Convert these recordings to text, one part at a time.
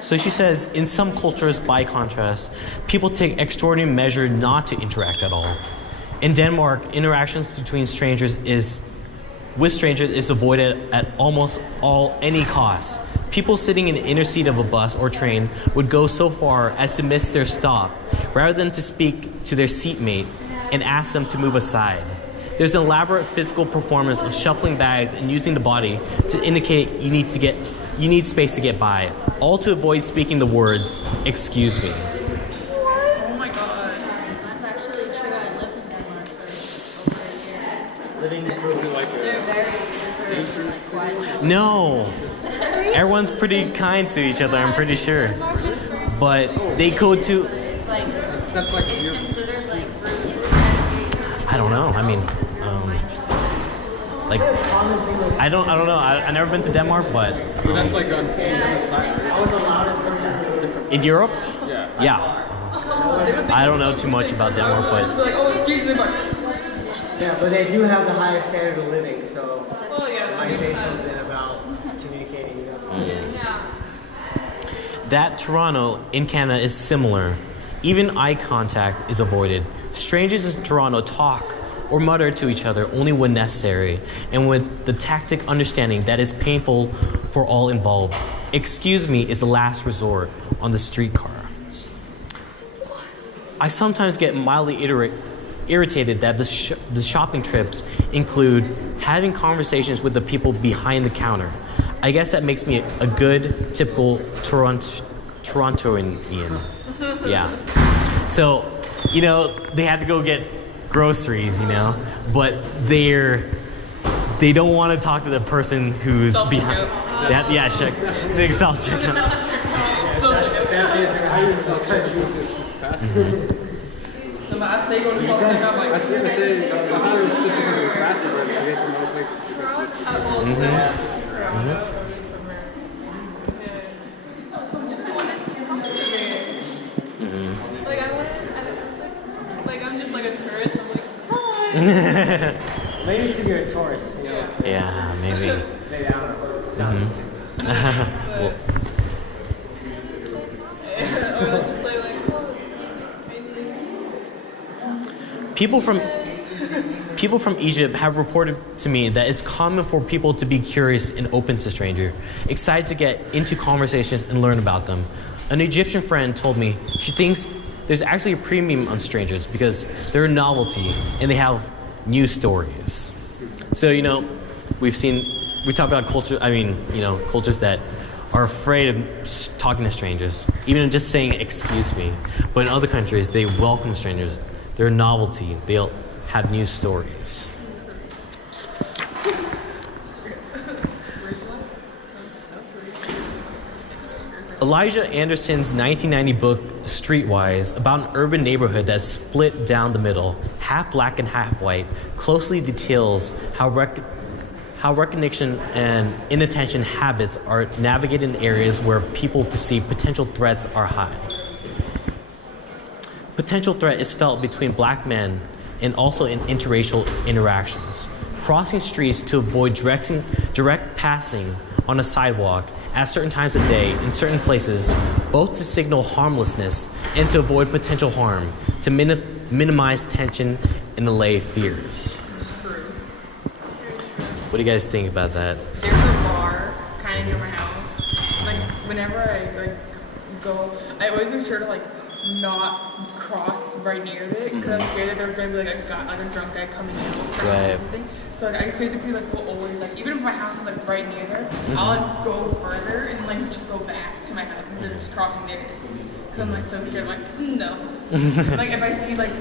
So she says, in some cultures, by contrast, people take extraordinary measure not to interact at all. In Denmark, interactions between strangers is avoided at almost any cost. People sitting in the inner seat of a bus or train would go so far as to miss their stop, rather than to speak to their seatmate and ask them to move aside. There's an elaborate physical performance of shuffling bags and using the body to indicate you need space to get by, all to avoid speaking the words, "Excuse me." Oh my god. That's actually true. I lived in Denmark for over a year. Living in like They're very reserved, quiet. No. Everyone's pretty kind to each other, I'm pretty sure. But they go to... It's like, that's like it's considered like rude. I don't know. I mean, like, I don't know. I've never been to Denmark, but... that's like on the other side. I was the loudest person. in Europe? Yeah. Yeah. I don't know too much about Denmark, Just be but... like, oh, excuse me, but. Yeah, but they do have the higher standard of living, so Oh, yeah. I might say something about communicating, you know. Yeah. That Toronto in Canada is similar. Even eye contact is avoided. Strangers in Toronto talk or mutter to each other only when necessary, and with the tactic understanding that is painful for all involved. Excuse me is the last resort on the streetcar. I sometimes get mildly irritated that the shopping trips include having conversations with the people behind the counter. I guess that makes me a good, typical Torontoan. Yeah. So, you know, they have to go get groceries, you know, but they don't want to talk to the person who's behind. Self-checkout. Yeah, check. The self-checkout. So I say go to self-checkout, I like. was gonna say, I thought it was just because it was faster, but I guess in other places it's just... Like I was like I'm just like a tourist. I'm like, hi. Maybe it's because you're a tourist, you know. Yeah, maybe. Maybe I don't know. No, I'm just kidding. Well, Or I'll just say like, oh, excuse me. People from Egypt have reported to me that it's common for people to be curious and open to stranger, excited to get into conversations and learn about them. An Egyptian friend told me she thinks there's actually a premium on strangers because they're a novelty and they have new stories. So, you know, we talk about culture, cultures that are afraid of talking to strangers, even just saying excuse me. But in other countries, they welcome strangers. They're a novelty. They'll have new stories. Elijah Anderson's 1990 book, Streetwise, about an urban neighborhood that's split down the middle, half black and half white, closely details how recognition and inattention habits are navigated in areas where people perceive potential threats are high. Potential threat is felt between black men and also in interracial interactions. Crossing streets to avoid direct passing on a sidewalk at certain times of day in certain places, both to signal harmlessness and to avoid potential harm, to minimize tension and allay fears. What do you guys think about that? There's a bar kind of near my house. Like whenever I go, I always make sure to like not cross right near it because I'm scared that there's gonna be like a drunk guy coming out or something. So like, I physically like will always like even if my house is like right near there, I'll like go further and like just go back to my house instead of just crossing there. Because I'm like so scared. I'm like no. Like if I see like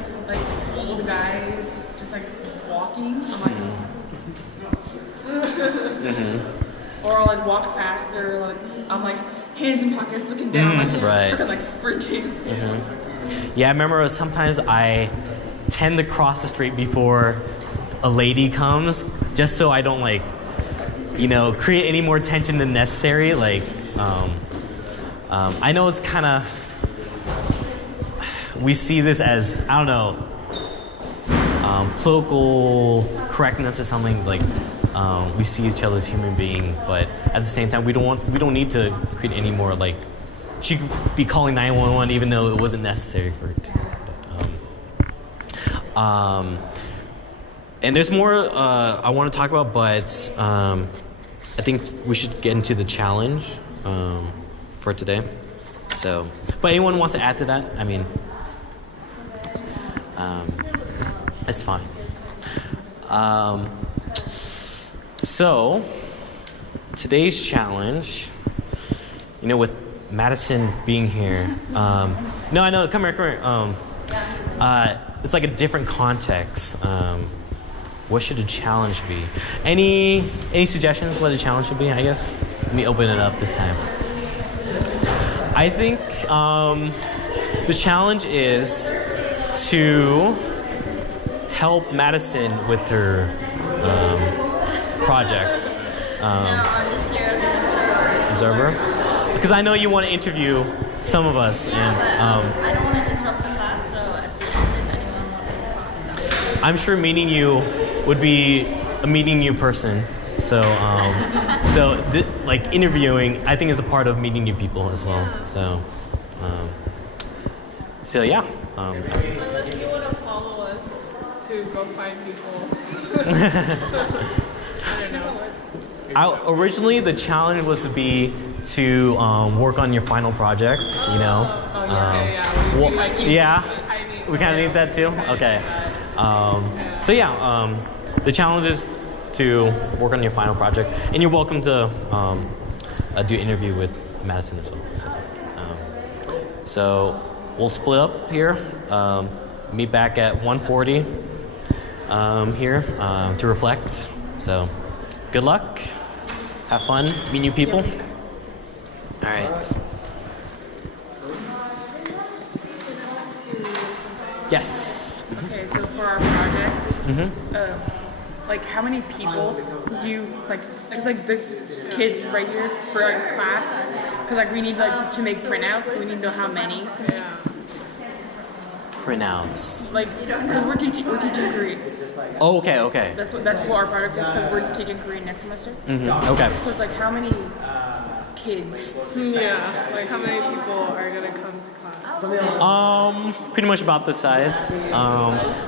old guys just like walking, I'm like. Or I'll like walk faster. Like I'm like hands in pockets, looking down, like freaking like sprinting. Yeah, I remember sometimes I tend to cross the street before a lady comes, just so I don't like, create any more tension than necessary. Like, I know it's kind of, we see this as, I don't know, political correctness or something like. We see each other as human beings, but at the same time, we don't need to create any more like. She could be calling 911 even though it wasn't necessary for it to do that. And there's more I want to talk about, but I think we should get into the challenge for today. So, but anyone wants to add to that? I mean, it's fine. So, today's challenge, with Madison being here, no, I know, come here. It's like a different context. What should a challenge be? Any suggestions what a challenge should be, I guess? Let me open it up this time. I think the challenge is to help Madison with her project. No, I'm just here as an observer. Observer? Because I know you want to interview some of us. Yeah, and but I don't want to disrupt the class, so at the end, if anyone wants to talk about it. I'm sure meeting you would be a meeting new person. So, like interviewing, I think is a part of meeting new people as well. So yeah. Unless you want to follow us to go find people. I don't know. Originally, the challenge was to be to work on your final project. We kind of need that too. Okay. The challenge is to work on your final project, and you're welcome to do an interview with Madison as well. So we'll split up here. Meet back at 1:40 here to reflect. So good luck. Have fun. Meet new people. All right. Yes. Okay, so for our project, how many people do you just the kids right here for class? Because we need to make printouts, so we need to know how many to make. Printouts. Because we're teaching Korean. Oh, okay. That's what our project is, because we're teaching Korean next semester. Okay. So it's how many kids? Yeah, how many people are gonna come to class? Pretty much about this size.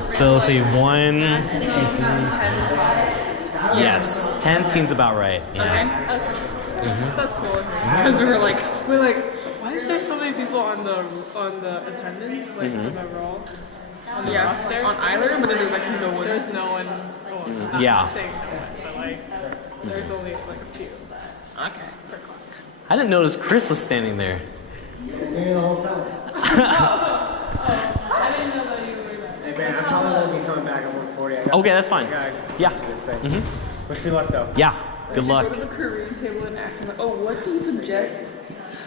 So let's see, 1, 2, 3. Yes, 10 seems about right. Yeah. Okay. That's cool. Because we're like, why is there so many people on the attendance, on the roll? On the roster? on Eiler, but then there's no one. There's no one. Well, Yeah. I'm saying no one, but there's only a few. Okay. Per class. I didn't notice Chris was standing there. You're here the whole time. I didn't know that you were there. Hey man, I probably won't be coming back at 1:40. Okay, that's fine. Yeah. This thing. Wish me luck though. Yeah. Good Go luck. to the Korean table and ask them, what do you suggest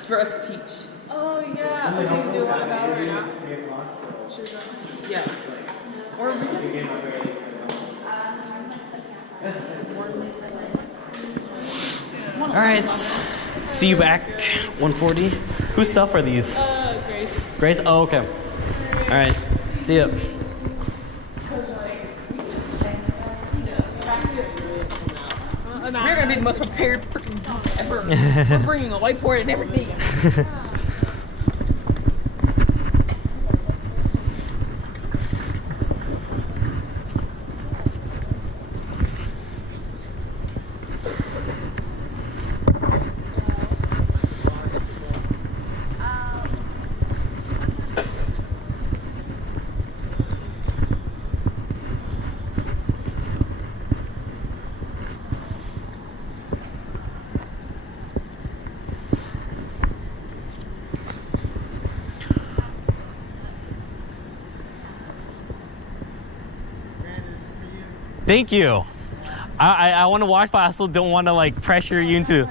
for us to teach? Oh yeah. Okay, do you want to go or not? 3 o'clock. So. Yeah. Or we can. All right. See you back 1:40. Whose stuff are these? Grace. Grace? Oh, okay. All right. See ya. We're gonna be the most prepared freaking group ever. We're bringing a whiteboard and everything. Thank you. I want to watch, but I also don't want to pressure you into.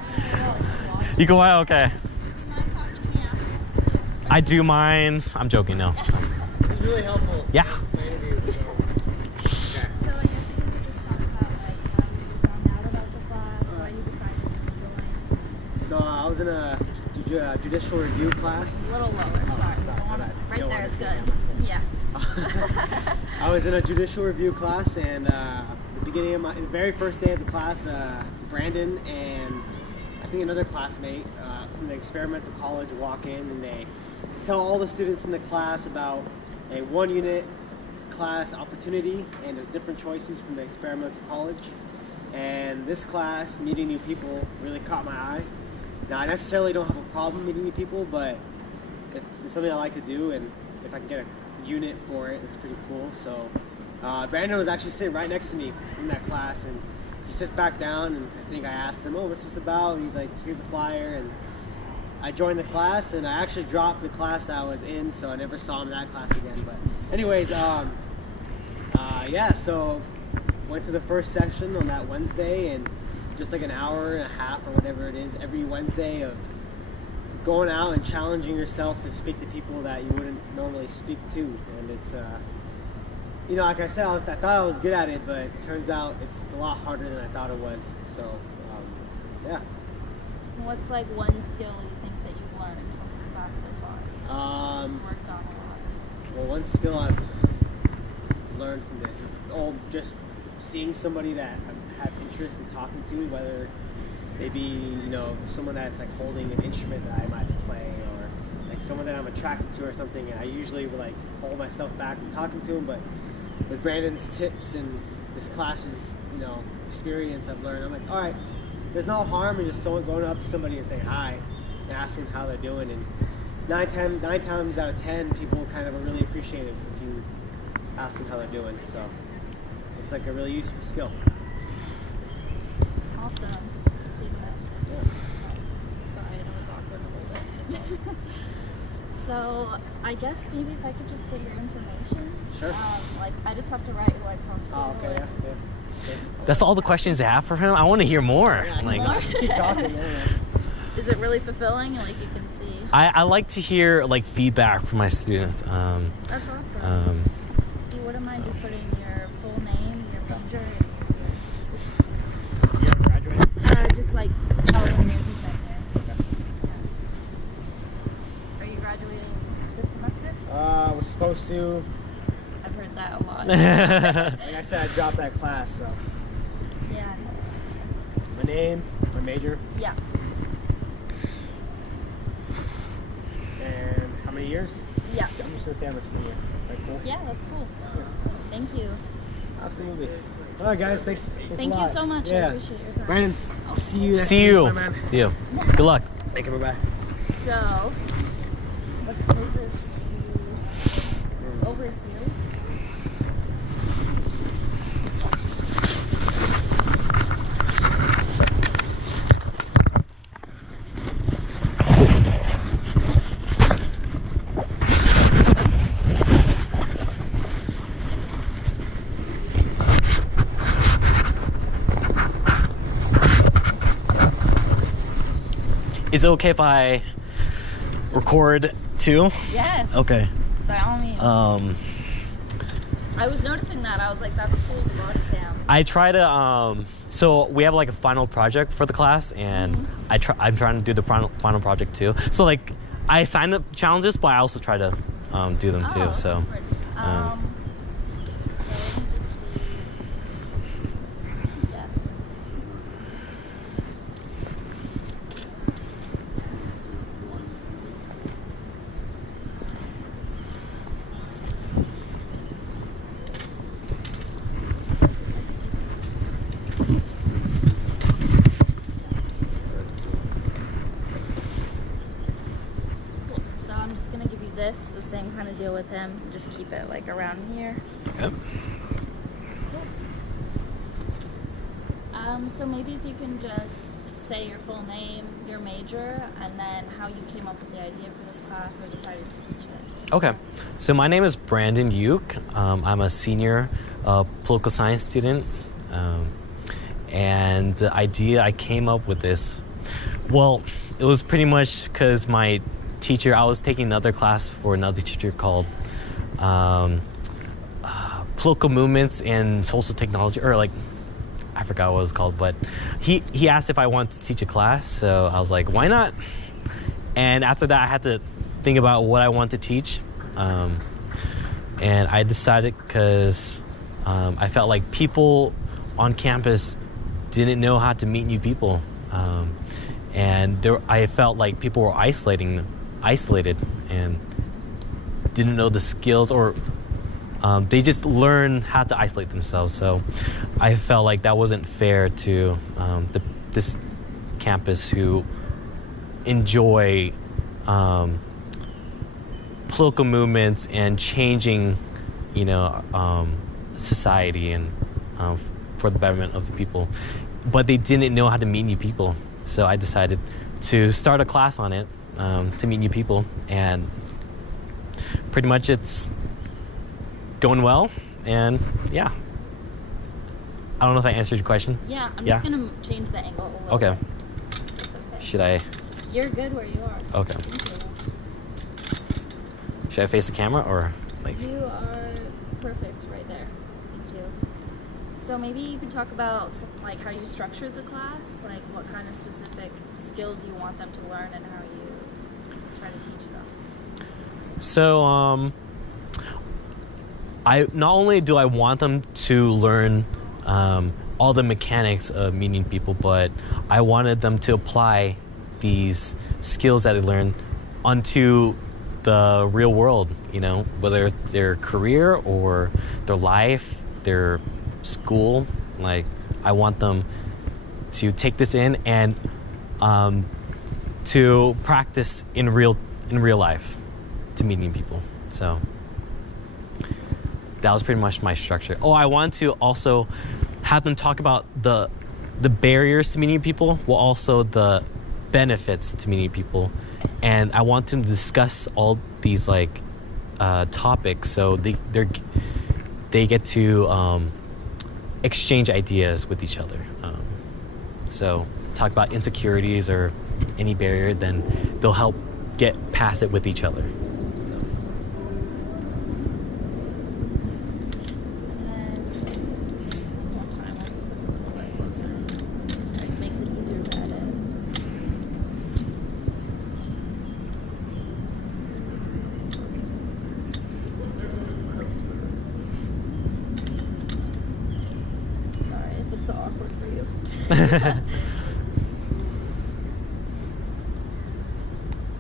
You go out, okay. Do you mind talking to me after? I do mind. I'm joking, no. This is really helpful. Yeah. So I guess we could just talk about how you found out about the class, why you decided to join. So I was in a judicial review class. A little lower, sorry. Sorry. Right there is good. Yeah. I was in a judicial review class, and the very first day of the class, Brandon and I think another classmate from the experimental college walk in, and they tell all the students in the class about a 1-unit class opportunity, and there's different choices from the experimental college. And this class, meeting new people, really caught my eye. Now, I necessarily don't have a problem meeting new people, but it's something I like to do, and if I can get a unit for it, it's pretty cool. So Brandon was actually sitting right next to me in that class, and he sits back down, and I think I asked him, oh, what's this about? And he's like, here's a flyer, and I joined the class, and I actually dropped the class that I was in, so I never saw him in that class again. But anyways, yeah, so went to the first session on that Wednesday, and just like an hour and a half or whatever it is every Wednesday of going out and challenging yourself to speak to people that you wouldn't normally speak to. And it's you know, like I said, I thought I was good at it, but it turns out it's a lot harder than I thought it was. So yeah. What's like one skill you think that you've learned from this class so far? Worked on a lot. Well, one skill I've learned from this is just seeing somebody that I have interest in talking to, whether they be, you know, someone that's like holding an instrument that I might play, or like someone that I'm attracted to or something. And I usually would like hold myself back from talking to them, but with Brandon's tips and this class's, you know, experience, I've learned, I'm like, all right, there's no harm in just going up to somebody and saying hi and asking how they're doing. And 9 times out of 10, people kind of are really appreciative if you ask them how they're doing. So it's like a really useful skill. Awesome. Yeah. Sorry, I know it's awkward a little bit. So I guess maybe if I could just get your information. Sure. Like I just have to write who I talked to. Oh, okay, like, yeah. That's all the questions they have for him. I want to hear more. Yeah, Like, keep talking. Yeah. Is it really fulfilling? Like you can see. I like to hear like feedback from my students. That's awesome. Do you wouldn't mind just putting your full name, your major, You're graduating? just like however many years you've been there. Yeah. Are you graduating this semester? We're supposed to. I've heard that a lot. Like I said, I dropped that class, so. Yeah. My name, my major, Yeah. and how many years? Yeah. I'm just gonna say I'm a senior. Right, cool? Yeah, that's cool. Thank you. Absolutely. All right, guys, thanks Thank a lot. you so much. I Yeah. appreciate your time. Brandon, I'll see you next see week, you. my man. See you. Good luck. Thank you, bye-bye. So, let's move this to over here. Is it okay if I record too? Yes. Okay. By all means. I was noticing that. I was like, that's cool, the body cam. I try to so we have like a final project for the class, and I'm trying to do the final project too. So like I assign the challenges, but I also try to do them too. That's So super. So let me just see. Yeah. Cool. So I'm just gonna give you this, the same kind of deal with him. Just keep it like around here. Yep. So maybe if you can just say your full name, your major, and then how you came up with the idea for this class or decided to teach it. Okay. So my name is Brandon Uke. I'm a senior political science student. And the idea I came up with this, well, it was pretty much because my teacher, I was taking another class for another teacher called Political Movements and Social Technology, or like, I forgot what it was called, but he asked if I wanted to teach a class, so I was like, why not? And after that, I had to think about what I want to teach. And I decided because I felt like people on campus didn't know how to meet new people. And I felt like people were isolated and didn't know the skills, or they just learned how to isolate themselves. So I felt like that wasn't fair to this campus who enjoy political movements and changing, society and for the betterment of the people. But they didn't know how to meet new people. So I decided to start a class on it to meet new people, and pretty much it's going well. And yeah, I don't know if I answered your question. Yeah, I'm just gonna change the angle a little Okay. bit. It's okay. Should I? You're good where you are. Okay. Thank Should I face the camera or like? you. You are perfect right there. Thank you. So maybe you could talk about like how you structured the class, like what kind of specific skills you want them to learn and how you try to teach them. So I not only do I want them to learn all the mechanics of meeting people, but I wanted them to apply these skills that they learned onto the real world, whether it's their career or their life, their school. Like, I want them to take this in and to practice in real life to meeting people. So that was pretty much my structure. Oh, I want to also have them talk about the barriers to meeting people, while also the benefits to meeting people. And I want them to discuss all these topics, so they get to exchange ideas with each other. So talk about insecurities or any barrier, then they'll help get past it with each other. Sorry if it's so awkward for you.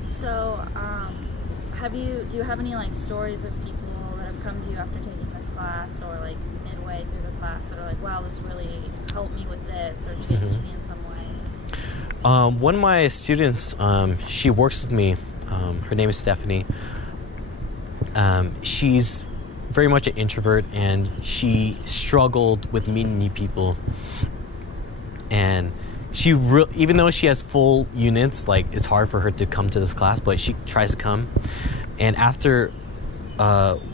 So, do you have any stories of people that have come to you after taking this class, or midway through the class, that are like, wow, this really helped me with this, or changed me in some way? One of my students, she works with me. Her name is Stephanie. She's very much an introvert, and she struggled with meeting new people. And even though she has full units, it's hard for her to come to this class, but she tries to come. And after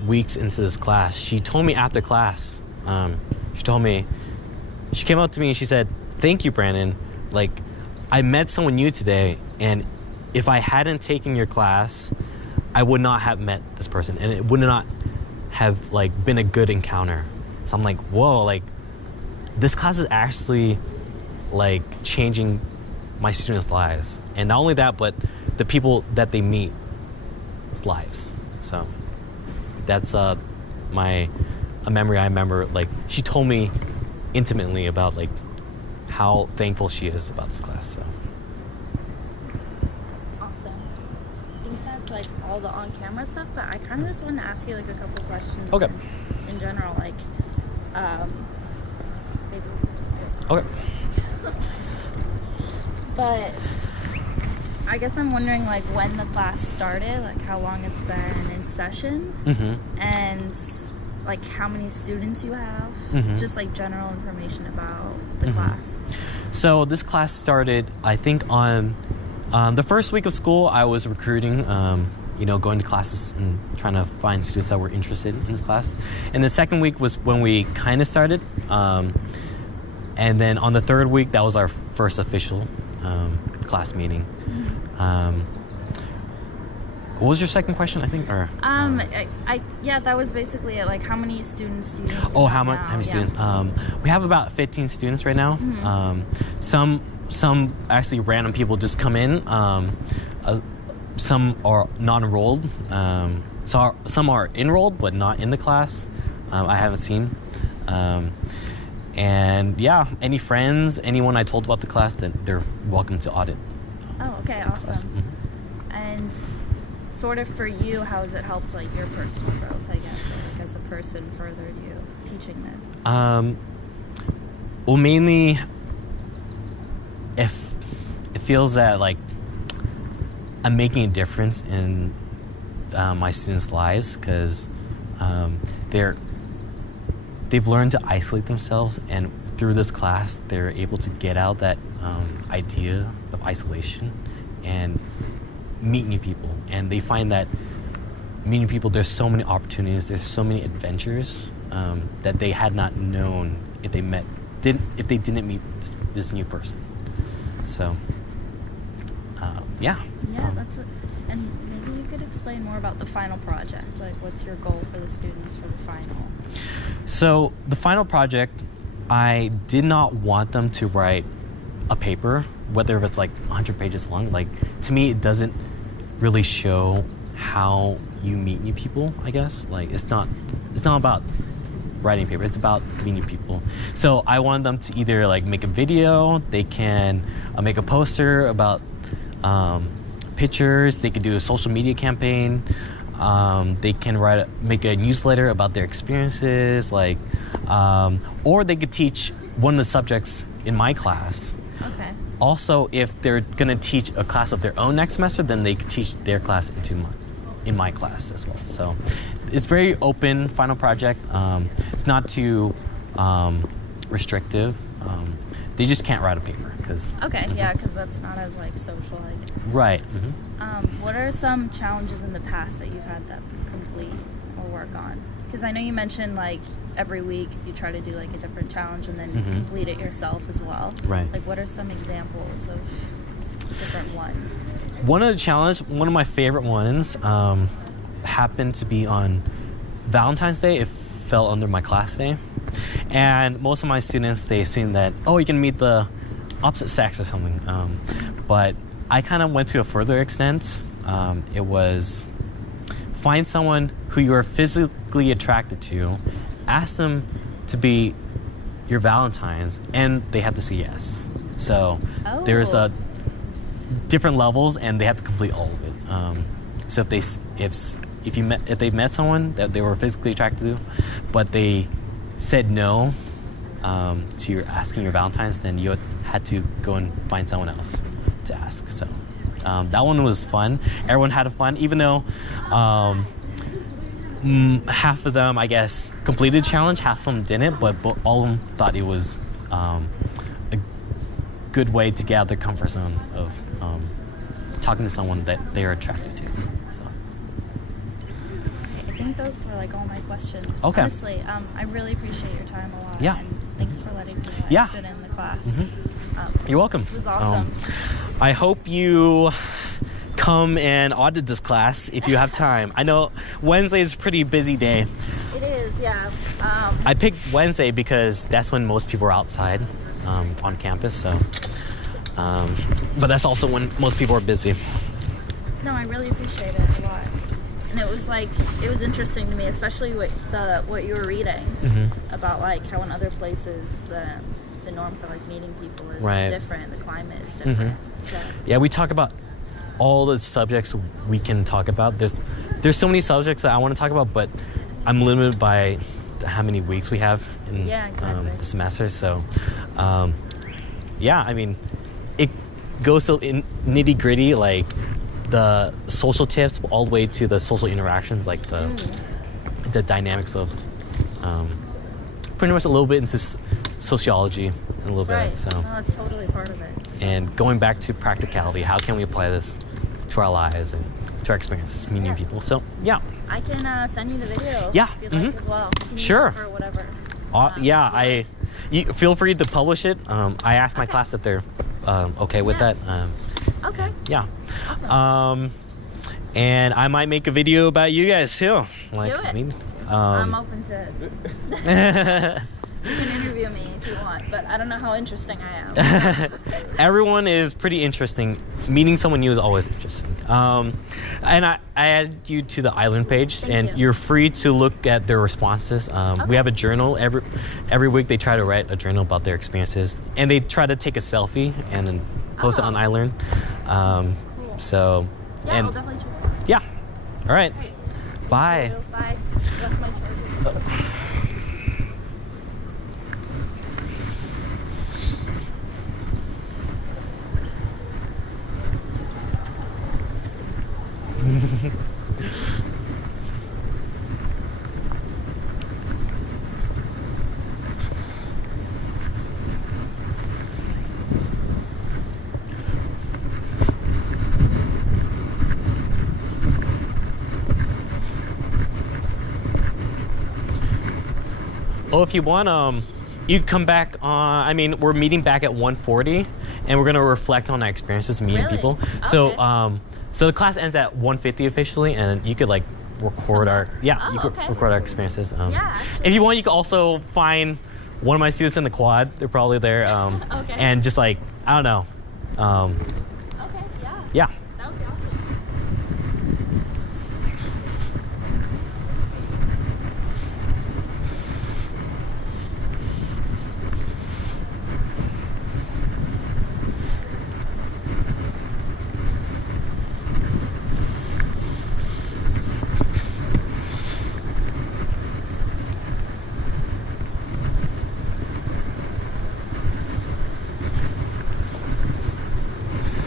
weeks into this class, she told me after class, she came up to me and she said, "Thank you, Brandon. I met someone new today, and if I hadn't taken your class, I would not have met this person, and it would not have been a good encounter." So I'm like, whoa, this class is actually changing my students' lives. And not only that, but the people that they meet lives. So that's a memory I remember. She told me intimately about how thankful she is about this class. So Awesome. I think that's all the on-camera stuff, but I kind of just wanted to ask you a couple questions. Okay. In general, maybe we can just okay. But I guess I'm wondering when the class started, how long it's been in session, and how many students you have, just just information about the class. So this class started, I think, on the first week of school. I was recruiting, going to classes and trying to find students that were interested in this class. And the second week was when we kind of started. And then on the third week, that was our first official class meeting. What was your second question, I think? Or yeah, that was basically it. How many students do you have? Oh, how many students? We have about 15 students right now. Some actually random people just come in. Some are non-enrolled. So some are enrolled but not in the class. I haven't seen. And yeah, any friends, anyone I told about the class, then they're welcome to audit. Oh, okay, awesome. And sort of for you, how has it helped like your personal growth, I guess, or like as a person furthered you teaching this? Well, mainly, if it feels that like I'm making a difference in my students' lives, because they've learned to isolate themselves, and through this class, they're able to get out that idea of isolation and meet new people. And they find that meeting people, there's so many opportunities, there's so many adventures that they had not known if they didn't meet this new person. So, yeah. Yeah, and maybe you could explain more about the final project. Like, what's your goal for the students for the final? So the final project, I did not want them to write a paper, whether it's like 100 pages long. Like, to me, it doesn't really show how you meet new people, I guess. Like, it's not about writing a paper, it's about meeting new people. So I wanted them to either like make a video, they can make a poster about pictures, they could do a social media campaign, they can make a newsletter about their experiences, like, or they could teach one of the subjects in my class. Okay. Also, if they're gonna teach a class of their own next semester, then they could teach their class in my class as well. So it's very open final project. It's not too restrictive. They just can't write a paper because. Okay, yeah, because that's not as like social. Right. What are some challenges in the past that you've had to complete or work on? Because I know you mentioned like every week you try to do like a different challenge and then complete it yourself as well. Right. Like, what are some examples of different ones? One of my favorite ones happened to be on Valentine's Day. It fell under my class day. And most of my students, they assume that, oh, you can meet the opposite sex or something. But I kind of went to a further extent. It was find someone who you are physically attracted to, ask them to be your Valentine's, and they have to say yes. So there's different levels, and they have to complete all of it. So if they met someone that they were physically attracted to, but they said no to your asking your Valentine's, then you had to go and find someone else to ask. So that one was fun. Everyone had fun, even though half of them, I guess, completed the challenge, half of them didn't, but all of them thought it was a good way to get out of their comfort zone of talking to someone that they are attracted to. So. I think those were like all my questions. Okay. Honestly, I really appreciate your time a lot. Yeah. And thanks for letting me sit in the class. You're welcome. It was awesome. I hope you come and audit this class if you have time. I know Wednesday is a pretty busy day. It is, yeah. I picked Wednesday because that's when most people are outside on campus. So, but that's also when most people are busy. No, I really appreciate it a lot. And it was interesting to me, especially what you were reading about like how in other places the norm for like meeting people is different, the climate is different. So yeah, we talk about all the subjects we can talk about. There's so many subjects that I want to talk about, but I'm limited by how many weeks we have in the semester. So yeah, I mean, it goes to nitty gritty, like the social tips all the way to the social interactions, like the dynamics of pretty much a little bit into sociology and a little bit. So no, that's totally part of it. So. And going back to practicality, how can we apply this to our lives and to our experiences meeting people? So yeah. I can send you the video. Yeah. If you'd like as well. You can Sure. use it for whatever. You feel free to publish it. I asked my class if they're okay with that. Okay. Yeah. Awesome. And I might make a video about you guys too. Like, Do it. I mean, I'm open to it. You can interview interview me if you want, but I don't know how interesting I am. Everyone is pretty interesting. Meeting someone new is always interesting. And I add you to the island page, and you're free to look at their responses. We have a journal. Every week they try to write a journal about their experiences, and they try to take a selfie and then post it on Island. Cool. So, Yeah, and I'll definitely check it out. yeah. All right. Bye. Bye. That's my charger. Oh, if you want, you come back on. I mean, we're meeting back at 1:40, and we're gonna reflect on our experiences meeting Really? people. Okay. So the class ends at 1:50 officially, and you could like record our you could okay. record our experiences. Yeah, actually. If you want, you could also find one of my students in the quad. They're probably there. Okay. And just like I don't know. Okay, yeah. Yeah.